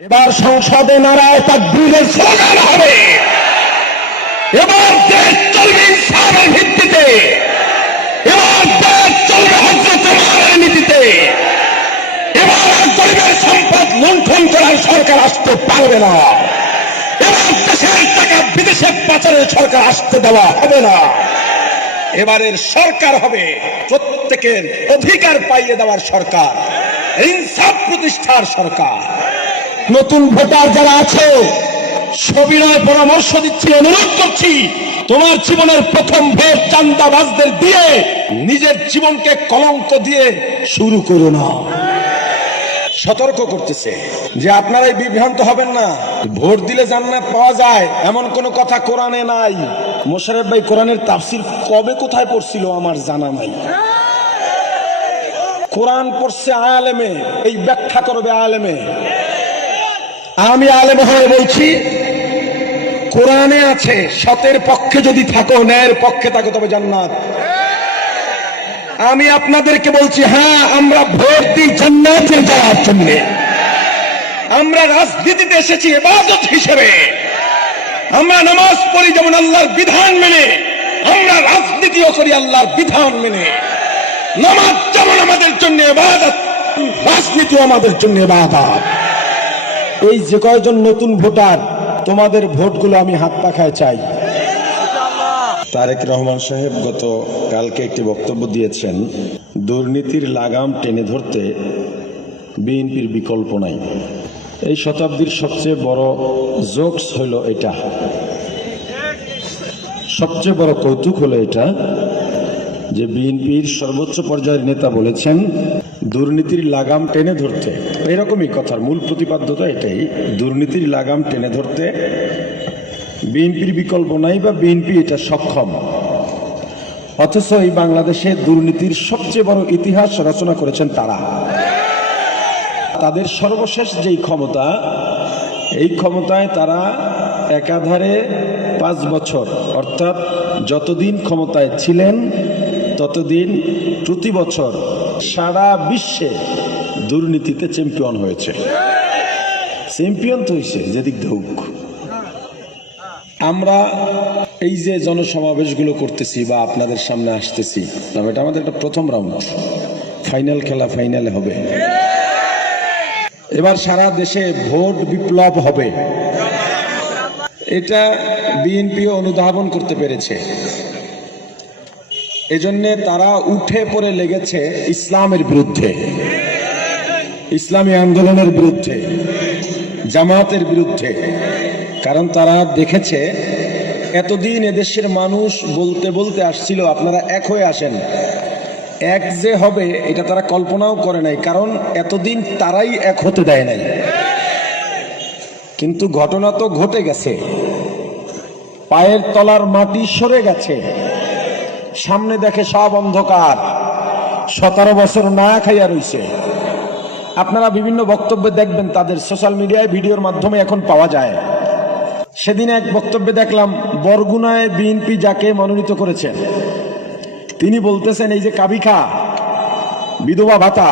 এবার সংসদে নারায় তাকবীরের স্লোগান হবে। এবার দেশ চলবে ইনসাফের ভিত্তিতে, এবার দেশ চলবে হযরত ওমরের নীতিতে। এবার আর গরিবের সম্পদ লুণ্ঠন করার সরকার আসতে পারবে না। এবার দেশের টাকা বিদেশে পাচারের সরকার আসতে দেওয়া হবে না। এবারের সরকার হবে প্রত্যেকের অধিকার পাইয়ে দেওয়ার সরকার, ইনসাফ প্রতিষ্ঠার সরকার। নতুন ভোটার যারা আছে, সবিনয় পরামর্শ দিচ্ছি, অনুরোধ করছি, তোমার জীবনের প্রথম ভোট চাঁদাবাজদের দিয়ে নিজের জীবনকে কলঙ্ক দিয়ে শুরু করো না। সতর্ক করতেছে যে আপনারাই বিভ্রান্ত হবেন না। ভোট দিলে জান্নাত পাওয়া যায় এমন কোন কথা কোরআনে নাই। মোশাররফ ভাই কোরআনের তাফসীর কবে কোথায় পড়ছিল আমার জানা নাই। কোরআন পড়ছে আলেমে, এই ব্যাখ্যা করবে আলেমে। আমি আলেম হয়ে বলছি, কোরআনে আছে সতের পক্ষে যদি থাকো, ন্যায়ের পক্ষে থাকো, তবে জান্নাত। আমি আপনাদেরকে বলছি, হ্যাঁ আমরা ভোট দিই জান্নাতে যাওয়ার জন্য। আমরা রাজনীতিতে এসেছি ইবাদত হিসেবে। আমরা নামাজ পড়ি যেমন আল্লাহর বিধান মেনে, আমরা রাজনীতিও করি আল্লাহর বিধান মেনে। নামাজ যেমন আমাদের জন্য ইবাদত, রাজনীতিও আমাদের জন্য ইবাদত। এই যে কয়জন নতুন ভোটার, তোমাদের ভোটগুলো আমি হাত পাখায় চাই। তারেক রহমান সাহেব গত কালকে একটি বক্তব্য দিয়েছেন, দুর্নীতির লাগাম টেনে ধরতে বিএনপির বিকল্প নাই। এই শতাব্দীর সবচেয়ে বড় জোকস হইল এটা, সবচেয়ে বড় কৌতুক হলো এটা যে বিএনপির সর্বোচ্চ পর্যায়ের নেতা বলেছেন দুর্নীতির লাগাম টেনে ধরতে। এরকমই কথার মূল প্রতিপাদ্যতা এটাই, দুর্নীতির লাগাম টেনে ধরতে বিএনপির বিকল্প নাই বা বিএনপি এটা সক্ষম। অথচ এই বাংলাদেশে দুর্নীতির সবচেয়ে বড় ইতিহাস রচনা করেছেন তারা। তাদের সর্বশেষ যেই ক্ষমতা, এই ক্ষমতায় তারা একাধারে 5 বছর, অর্থাৎ যতদিন ক্ষমতায় ছিলেন ততদিন প্রতি বছর সারা বিশ্বে দুর্নীতিতে চ্যাম্পিয়ন হয়েছে। চ্যাম্পিয়ন তো হয়েছে যেদিক হোক। আমরা এই যে জনসমাবেশগুলো করতেছি বা আপনাদের সামনে আসতেছি, এটা আমাদের একটা প্রথম রাউন্ড, ফাইনাল খেলা ফাইনালে হবে। এবার সারা দেশে ভোট বিপ্লব হবে, এটা বিএনপিও অনুধাবন করতে পেরেছে। এজন্যে তারা উঠে পড়ে লেগেছে ইসলামের বিরুদ্ধে, ইসলামী আন্দোলনের বিরুদ্ধে, জামাতের বিরুদ্ধে। কারণ তারা দেখেছে এতদিন এদেশের মানুষ বলতে বলতে আসছিল আপনারা এক হয়ে আসেন, এক যে হবে এটা তারা কল্পনাও করে নাই। কারণ এতদিন তারাই এক হতে দেয় নাই। কিন্তু ঘটনা তো ঘটে গেছে, পায়ের তলার মাটি সরে গেছে, সামনে দেখে সব অন্ধকার। 17 বছর না খাইয়া রইছে। আপনারা বিভিন্ন বক্তব্যে দেখবেন, তাদের সোশ্যাল মিডিয়ায় ভিডিওর মাধ্যমে এখন পাওয়া যায়। সেদিন এক বক্তব্যে দেখলাম বরগুনায় বিএনপি যাকে মনোনীত করেছেন তিনি বলতেছেন এই যে কাবিখা, বিধবা ভাতা,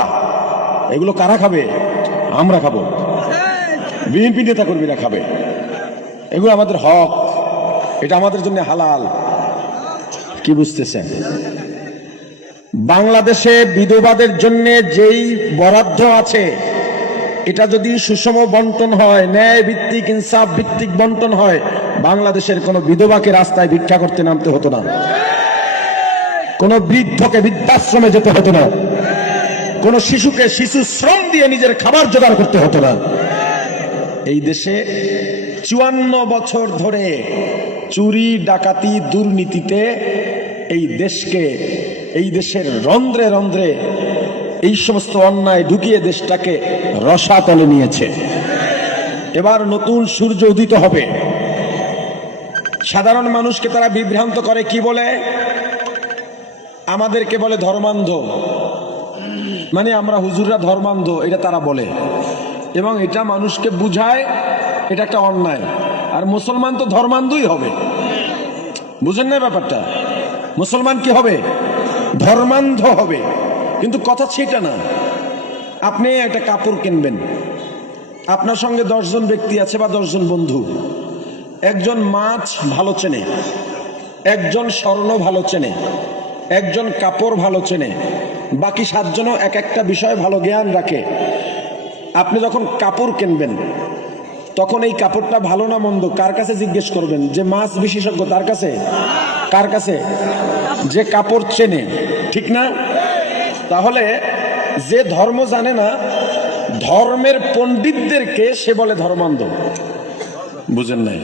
এগুলো কারা খাবে? আমরা খাবো, বিএনপি নেতা কর্মীরা খাবে। এগুলো আমাদের হক, এটা আমাদের জন্য হালাল। কি বুঝতেছেন? বাংলাদেশে বিধবাদের জন্য যেই বরাদ্দ আছে, এটা যদি সুষম বন্টন হয়, ন্যায় ভিত্তিক ইনসাফ ভিত্তিক বন্টন হয়, বাংলাদেশের কোন বিধবাকে রাস্তায় ভিক্ষা করতে নামতে হতো না, কোন বৃদ্ধকে বৃদ্ধাশ্রমে যেতে হতো না, কোন শিশুকে শিশু শ্রম দিয়ে নিজের খাবার জোগাড় করতে হতো না। এই দেশে 54 বছর ধরে চুরি ডাকাতি দুর্নীতিতে এই দেশকে, এই দেশের রন্ধ্রে রন্ধ্রে এই সমস্ত অন্যায় ঢুকিয়ে দেশটাকে রসাতলে নিয়েছে। এবার নতুন সূর্য উদিত হবে। সাধারণ মানুষকে তারা বিভ্রান্ত করে, কি বলে? আমাদেরকে বলে ধর্মান্ধ, মানে আমরা হুজুররা ধর্মান্ধ, এটা তারা বলে। এবং এটা মানুষকে বুঝায় এটা একটা অন্যায়। আর মুসলমান তো ধর্মান্ধই হবে, বুঝেন না ব্যাপারটা? মুসলমান কি হবে? ধর্মান্ধ হবে। কিন্তু কথা সেটা না। আপনি একটা কাপড় কিনবেন, আপনার সঙ্গে 10 জন ব্যক্তি আছে বা 10 জন বন্ধু, একজন মাছ ভালো চেনে, একজন স্বর্ণ ভালো চেনে, একজন কাপড় ভালো চেনে, বাকি 7 জনও এক একটা বিষয় ভালো জ্ঞান রাখে। আপনি যখন কাপড় কিনবেন তখন এই কাপড়টা ভালো না মন্দ কার কাছে জিজ্ঞেস করবেন? যে মাছ বিশেষজ্ঞ তার কাছে? কার কাছে? যে কাপড় চেনে, ঠিক না? তাহলে যে ধর্ম জানে না, ধর্মের পণ্ডিতদেরকে সে বলে ধর্মান্ধ। বুঝেন নাই?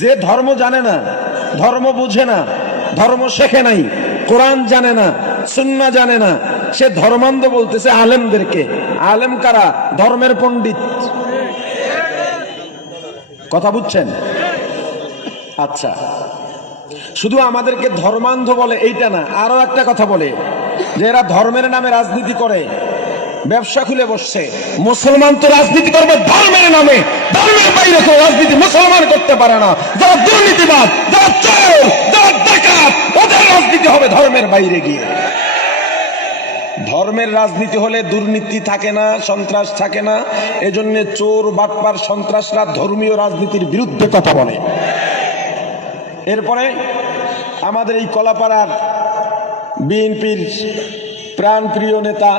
যে ধর্ম জানে না, ধর্ম বুঝে না, ধর্ম শেখে নাই, কোরআন জানে না, সুন্নাহ জানে না, সে ধর্মান্ধ বলতেছে আলেমদেরকে। আলেম কারা? ধর্মের পণ্ডিত। কথা বুঝছেন? আচ্ছা, শুধু আমাদেরকে ধর্মান্ধ বলে এইটা না, আরো একটা কথা বলে যে এরা ধর্মের নামে রাজনীতি করে, ব্যবসা খুলে বসছে। মুসলমান তো রাজনীতি করবে ধর্মের নামে, ধর্মের বাইরে কেউ রাজনীতি মুসলমান করতে পারে না। যারা দুর্নীতিবাদ, যারা চোর, যারা ডাকাত, ওদের রাজনীতি হবে ধর্মের বাইরে গিয়ে। ধর্মের রাজনীতি হলে দুর্নীতি থাকে না, সন্ত্রাস থাকে না। এজন্য চোর, বাটপার, সন্ত্রাসরা ধর্মীয় রাজনীতির বিরুদ্ধে কথা বলে। এরপরে আমাদের এই কলাপাড়ার বিএনপির প্রাণপ্রিয় নেতা,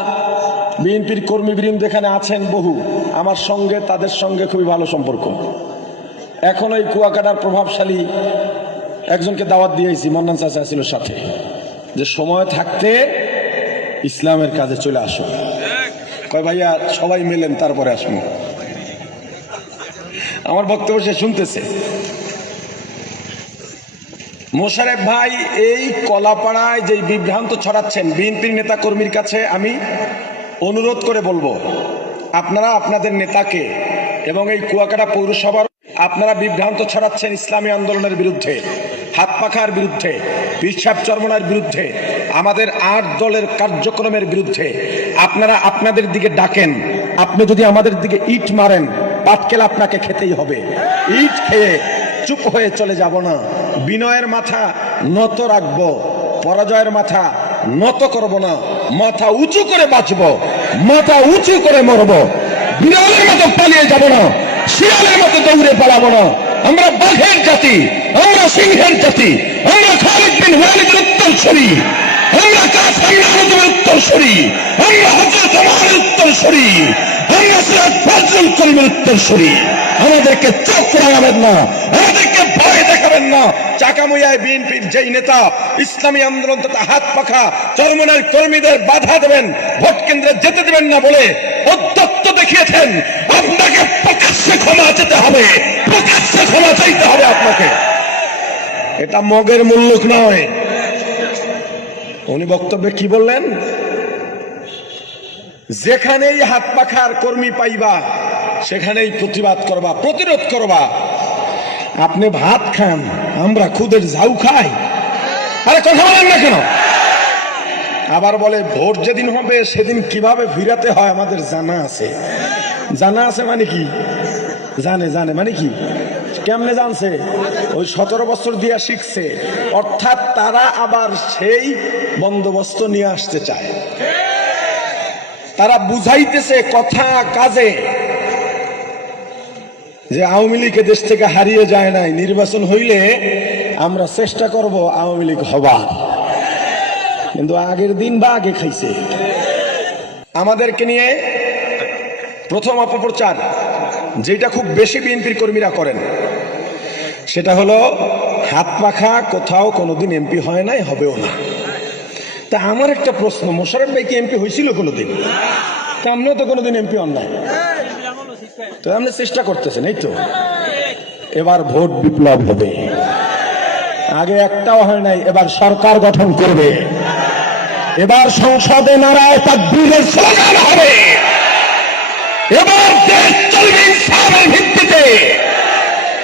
বিএনপির কর্মীবৃন্দ এখানে আছেন বহু, আমার সঙ্গে তাদের সঙ্গে খুবই ভালো সম্পর্ক। এখন ওই কুয়াকাটার প্রভাবশালী একজনকে দাওয়াত দিয়েছি, মন্নান চাচা ছিল সাথে, যে সময় থাকতে ইসলামের কাজে চলে আসো। কয় ভাইয়া সবাই মেলেন তারপরে আসবো। আমার বক্তব্য সে শুনতেছে। মোশারেফ ভাই এই কলাপাড়ায় যে বিভ্রান্ত ছড়াচ্ছেন, বিএনপির নেতা কর্মীর কাছে আমি অনুরোধ করে বলবো, আপনারা আপনাদের নেতাকে এবং এই কুয়াকাটা পৌরসভার আপনারা বিভ্রান্ত ছড়াচ্ছেন ইসলামী আন্দোলনের বিরুদ্ধে, হাত পাখার বিরুদ্ধে, পিসাব চরমনার বিরুদ্ধে, আমাদের 8 দলের কার্যক্রমের বিরুদ্ধে। আপনারা আপনাদের দিকে ডাকেন, আপনি যদি আমাদের দিকে ইট মারেন, পাটকেল আপনাকে খেতেই হবে। ইট খেয়ে চুপ হয়ে চলে যাব না, বিনয়ের মাথা নত রাখবো, পরাজয়ের মাথা নত করব না, মাথা উঁচু করে বাঁচবো, মাথা উঁচু করে মরবো। বিড়ালের মতো পালিয়ে যাব না, শিয়ালের মতো দৌড়ে পালাবো না। আমরা বাঘের জাতি, আমরা সিংহের জাতি, আমরা খালিদ বিন ওয়ালিদের উত্তরসূরি, আমরা কাসেম নানুতুবের উত্তরসূরি, আমরা হযরত ওমরের উত্তরসূরি, আমরা সিরাজ ফজলুল করিমের উত্তরসূরি। আমাদেরকে চোখ রাঙাবেন না, আমাদেরকে ভয় দেখাবেন না। চাকামুয়ায় বিএনপির যেই নেতা ইসলামী আন্দোলন তথা হাত পাখা চরমনার কর্মীদের বাধা দেবেন, ভোট কেন্দ্রে যেতে দেবেন না বলে অধ্যত্ত দেখিয়েছেন, আপনাকে প্রকাশ্যে ক্ষমা চেতে হবে, প্রকাশ্যে ক্ষমা চাইতে হবে আপনাকে। এটা মগের মুল্লুক নয়। উনি বক্তব্যে কি বললেন? যেখানেই হাত পাখার কর্মী পাইবা সেখানেই প্রতিবাদ করবা, প্রতিরোধ করবা। আপনি ভাত খান, আমরা খুদের ঝাউ খাই। আরে কথা বলেন না কেন? আবার বলে ভোট যেদিন হবে সেদিন কিভাবে ফিরাতে হয় আমাদের জানা আছে। জানা আছে মানে কি? জানে মানে কি? কেমনে জানছে? ওই 17 বছর দিয়া শিখছে। অর্থাৎ তারা আবার সেই বন্দোবস্ত নিয়ে আসতে চায়। তারা বুঝাইতেছে কথা কাজে যে আওয়ামী লীগ দেশ থেকে হারিয়ে যায় নাই, নির্বাচন হইলে আমরা চেষ্টা করব আওয়ামী লীগ হবার। কিন্তু আগের দিন বা আগে খাইছে। আমাদেরকে নিয়ে প্রথম অপপ্রচার যেটা খুব বেশি বিএনপির কর্মীরা করেন, সেটা হলো হাত পাখা কোথাও কোনোদিন এমপি হয় নাই, হবেও না। তা আমার একটা প্রশ্ন, মোশাররফ ভাই কি এমপি হয়েছিল কোনোদিন? তা আপনিও তো কোনোদিন এমপি হন নাই, তো আপনি চেষ্টা করতেছেন। এই তো এবার ভোট বিপ্লব হবে। আগে একটাও হয় নাই, এবার সরকার গঠন করবে। এবার সংসদে নারায়ে তাকবীরের স্লোগান হবে। এবার দেশ চলবে ইনসাফের ভিত্তিতে,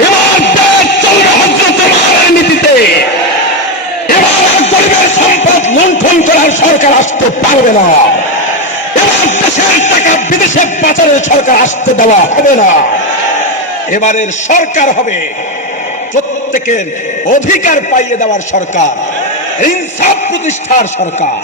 এবার দেশ চলবে হযরত ওমরের নীতিতে। এবার গরিবের সম্পদ লুণ্ঠন করার সরকার আসতে পারবে না। এবার দেশের টাকা বিদেশে পাচারের সরকার আসতে দেওয়া হবে না। এবারের সরকার হবে প্রত্যেকের অধিকার পাইয়ে দেওয়ার সরকার, ইনসাফ প্রতিষ্ঠার সরকার।